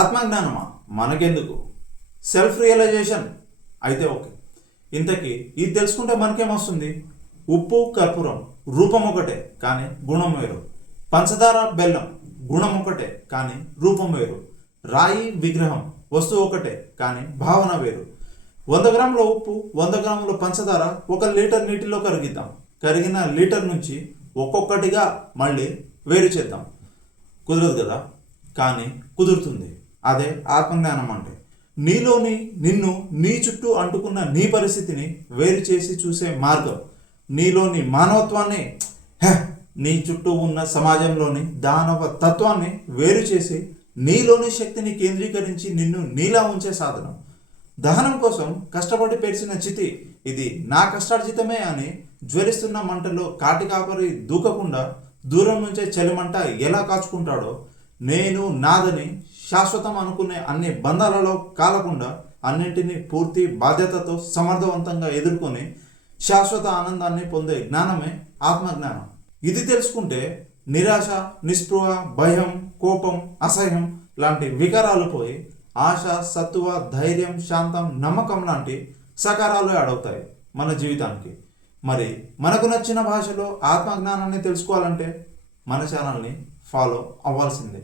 ఆత్మజ్ఞానమా మనకెందుకు, self realisation అయితే okay. ఇంతకీ ఇది తెలుసుకుంటే మనకేమొస్తుంది? ఉప్పు కర్పూరం రూపం ఒకటే కానీ గుణం వేరు, పంచదార బెల్లం గుణం ఒకటే కానీ రూపం వేరు, రాయి విగ్రహం వస్తువు ఒకటే కానీ భావన వేరు. 100 గ్రాముల ఉప్పు 100 గ్రాముల పంచదార 1 లీటర్ నీటిలో కరిగిద్దాం. కరిగిన లీటర్ నుంచి ఒక్కొక్కటిగా మళ్ళీ వేరు చేద్దాం. కుదరదు కదా, కానీ కుదురుతుంది. అదే ఆత్మజ్ఞానం అంటే. నీలోని నిన్ను నీ చుట్టూ అంటుకున్న నీ పరిస్థితిని వేరు చేసి చూసే మార్గం. నీలోని మానవత్వాన్ని, నీ చుట్టూ ఉన్న సమాజంలోని దానవ తత్వాన్ని వేరు చేసి నీలోని శక్తిని కేంద్రీకరించి నిన్ను నీలా ఉంచే సాధనం. దహనం కోసం కష్టపడి పేర్చిన చితి ఇది నా కష్టార్జితమే అని జ్వలిస్తున్న మంటలో కాటి కాపరి దూకకుండా దూరం నుంచే చలిమంట ఎలా కాచుకుంటాడో, నేను నాదని శాశ్వతం అనుకునే అన్ని బంధాలలో కాలకుండా అన్నింటినీ పూర్తి బాధ్యతతో సమర్థవంతంగా ఎదుర్కొని శాశ్వత ఆనందాన్ని పొందే జ్ఞానమే ఆత్మజ్ఞానం. ఇది తెలుసుకుంటే నిరాశ, నిస్పృహ, భయం, కోపం, అసహ్యం లాంటి వికారాలు పోయి ఆశ, సత్తువ, ధైర్యం, శాంతం, నమ్మకం లాంటి సకారాలు అడవుతాయి మన జీవితానికి. మరి మనకు నచ్చిన భాషలో ఆత్మజ్ఞానాన్ని తెలుసుకోవాలంటే మన ఛానల్ని ఫాలో అవ్వాల్సిందే.